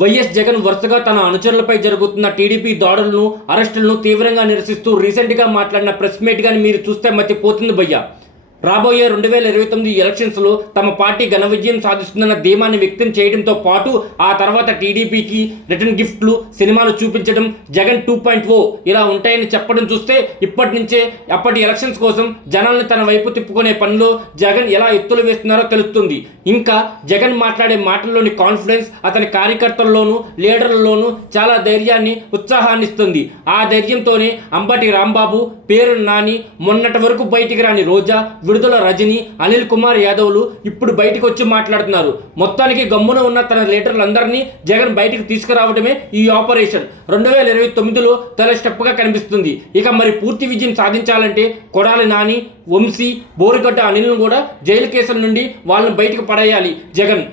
YS Jagan వరుసగా తన అనుచరులపై జరుగుతున్న టీడీపీ దాడులను, అరెస్టులను తీవ్రంగా నిరసిస్తూ రీసెంట్గా మాట్లాడిన ప్రెస్ మీట్ గాని మీరు చూస్తే మతిపోతుంది భయ్య. రాబోయే 2029 ఎలక్షన్స్లో తమ పార్టీ ఘన విజయం సాధిస్తుందన్న ధీమాన్ని వ్యక్తం చేయడంతో పాటు ఆ తర్వాత టీడీపీకి రిటర్న్ గిఫ్ట్లు, సినిమాలు చూపించడం, జగన్ 2.0 ఇలా ఉంటాయని చెప్పడం చూస్తే ఇప్పటి నుంచే అప్పటి ఎలక్షన్స్ కోసం జనాల్ని తన వైపు తిప్పుకునే పనిలో జగన్ ఎలా ఎత్తులు వేస్తున్నారో తెలుస్తుంది. ఇంకా జగన్ మాట్లాడే మాటల్లోని కాన్ఫిడెన్స్ అతని కార్యకర్తల్లోనూ, లీడర్లలోనూ చాలా ధైర్యాన్ని, ఉత్సాహాన్ని ఇస్తుంది. ఆ ధైర్యంతోనే అంబటి రాంబాబు, పేరు నాని, మొన్నటి వరకు బయటికి రాని రోజా, విడుదల రజని, అనిల్ కుమార్ యాదవ్లు ఇప్పుడు బయటకు వచ్చి మాట్లాడుతున్నారు. మొత్తానికి గమ్మున ఉన్న తన లీడర్లందరినీ జగన్ బయటకు తీసుకురావడమే ఈ ఆపరేషన్ 2029లో తల స్టెప్గా కనిపిస్తుంది. ఇక మరి పూర్తి విజయం సాధించాలంటే కొడాలి నాని, వంశీ, బోరుగడ్డ అనిల్ను కూడా జైలు కేసుల నుండి వాళ్ళని బయటకు పడేయాలి జగన్.